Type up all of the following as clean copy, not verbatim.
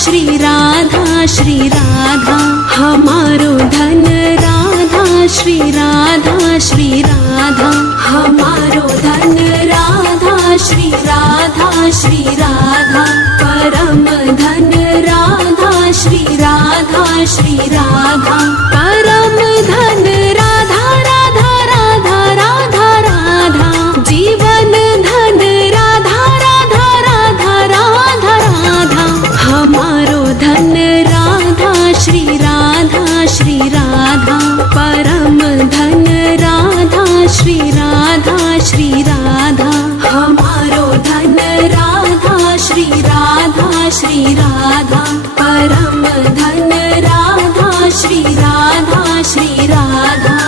श्री राधा श्री राधा, हमारो धन राधा श्री राधा श्री राधा, हमारो धन राधा श्री राधा श्री राधा, परम धन राधा श्री राधा श्री राधा, परम धन राधा राधा राधा राधा राधा, जीवन धन राधा राधा राधा राधा राधा, हमारो धन राधा श्री राधा श्री राधा, परम धन राधा श्री राधा श्री राधा, हमारो धन राधा श्री राधा श्री राधा, परम धन राधा श्री राधा श्री राधा।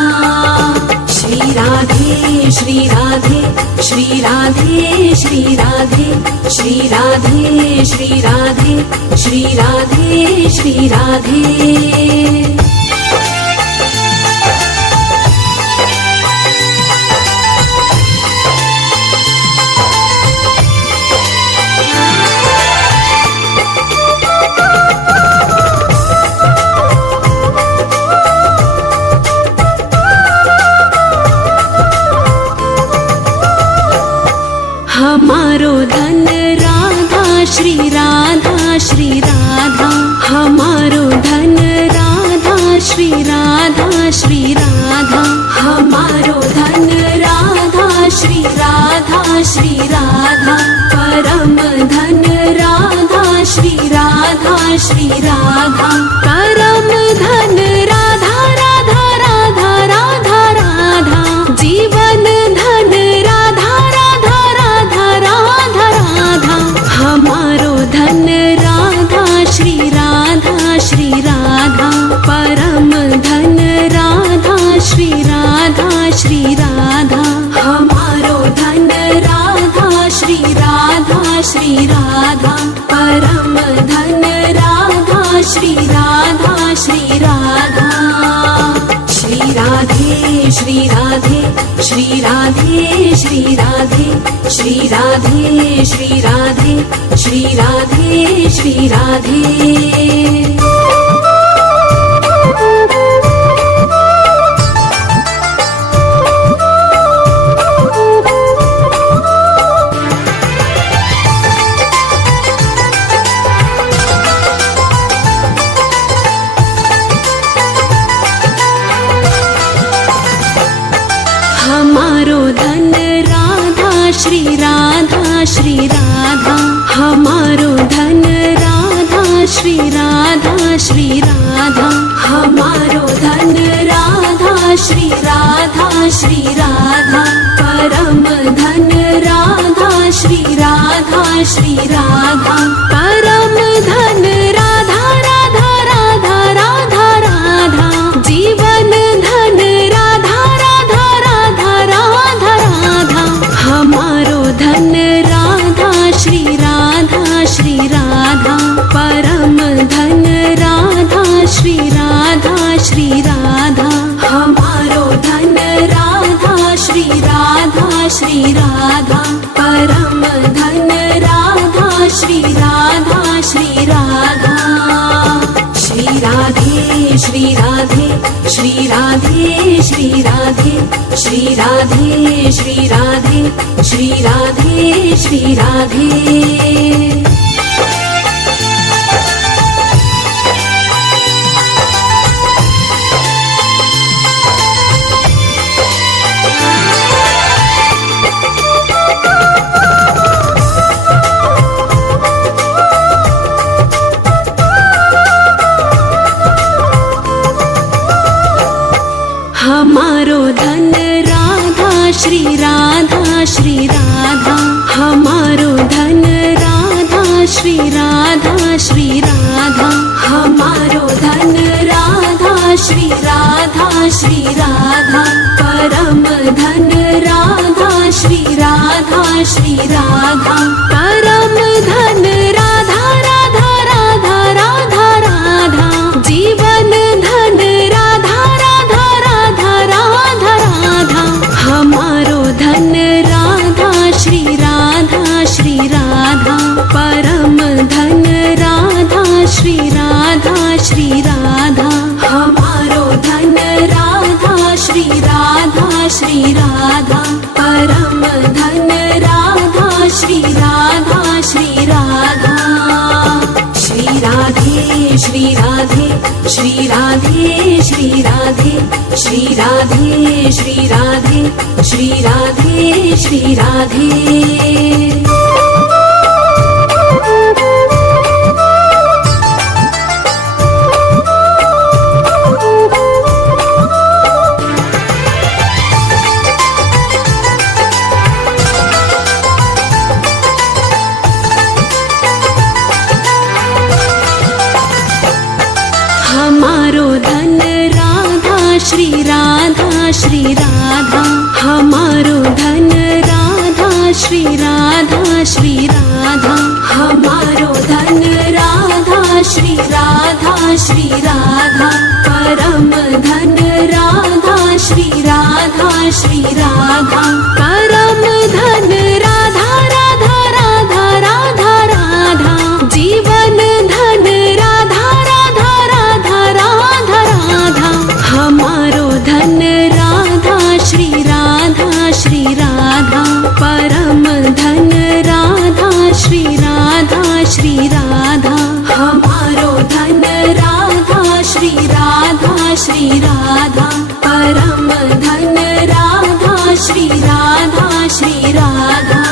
श्री राधे श्री राधे श्री राधे श्री राधे श्री राधे श्री राधे श्री राधे श्री राधे। हमारो धन राधा श्री राधा श्री राधा, हमारो धन राधा श्री राधा श्री राधा, हमारो धन राधा श्री राधा श्री राधा, परम धन राधा श्री राधा श्री राधा, परम धन राधा राधा राधा राधा राधा, जीवन धन राधा राधा राधा राधा राधा, हमारो धन राधा श्री राधा श्री राधा, परम धन राधा श्री राधा श्री राधा, हमारो धन राधा श्री राधा श्री राधा, परम धन राधा श्री राधा श्री राधा। श्री राधे श्री राधे श्री राधे श्री राधे श्री राधे श्री राधे श्री राधे श्री राधे। हमारो धन राधा श्री राधा श्री राधा, हमारो धन राधा श्री राधा श्री राधा, हमारो धन राधा श्री राधा श्री राधा, परम धन राधा श्री राधा श्री राधा, परम धन राधा राधा राधा राधा राधा, जीवन धन राधा राधा राधा राधा राधा, हमारो धन राधा श्री राधा श्री राधा, परम धन राधा श्री राधा श्री राधा, हमारो धन राधा श्री राधा श्री राधा, परम धन राधा श्री राधा श्री राधा। श्री राधे श्री राधे श्री राधे श्री राधे श्री राधे श्री राधे श्री राधे श्री राधे। हमारो धन राधा श्री राधा श्री राधा, हमारो धन राधा श्री राधा श्री राधा, हमारो धन राधा श्री राधा श्री राधा, परम धन राधा श्री राधा श्री राधा, परम धन राधा राधा राधा राधा राधा, जीवन धन राधा राधा राधा राधा राधा, हमारो धन राधा श्री राधा श्री राधा, परम धन राधा राधा श्री राधा परम धन राधा श्री राधा श्री राधा श्री राधे श्री राधे श्री राधे श्री राधे श्री राधे श्री राधे श्री राधे श्री राधे हमारो धन राधा श्री राधा श्री राधा हमारो धन राधा श्री राधा श्री राधा हमारो धन राधा श्री राधा श्री राधा परम धन राधा श्री राधा श्री राधा परम धन राधा राधा राधा राधा राधा जीवन धन राधा राधा राधा राधा राधा हमारो धन राधा श्री राधा श्री राधा परम धन राधा श्री राधा श्री राधा हमारो धन राधा श्री राधा श्री राधा परम धन राधा श्री राधा श्री राधा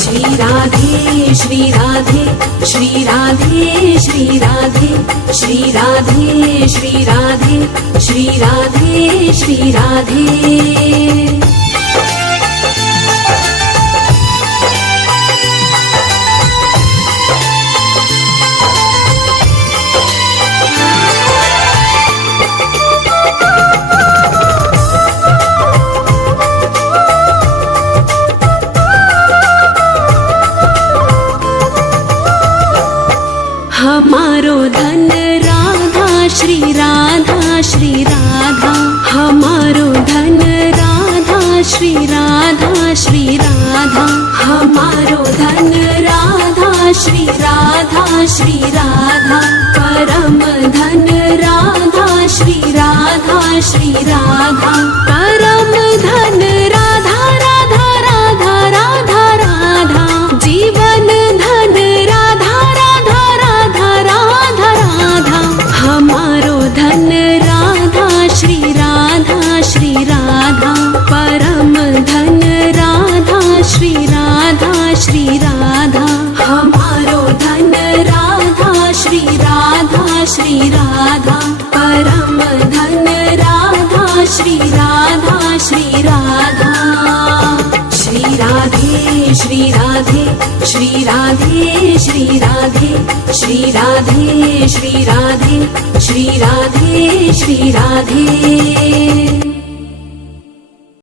श्री राधे श्री राधे श्री राधे श्री राधे श्री राधे श्री राधे श्री राधे श्री राधे हमारो धन राधा श्री राधा श्री राधा हमारो धन राधा श्री राधा श्री राधा हमारो धन राधा श्री राधा श्री राधा परम धन राधा श्री राधा श्री राधा परम धन राधा राधा राधा राधा राधा जीवन धन राधा राधा राधा राधा राधा हमारो धन राधा श्री राधा श्री राधा परम धन राधा श्री राधा श्री राधा हमारो धन राधा श्री राधा श्री राधा परम धन राधा श्री राधा श्री राधा श्री राधे श्री राधे श्री राधे श्री राधे श्री राधे श्री राधे श्री राधे श्री राधे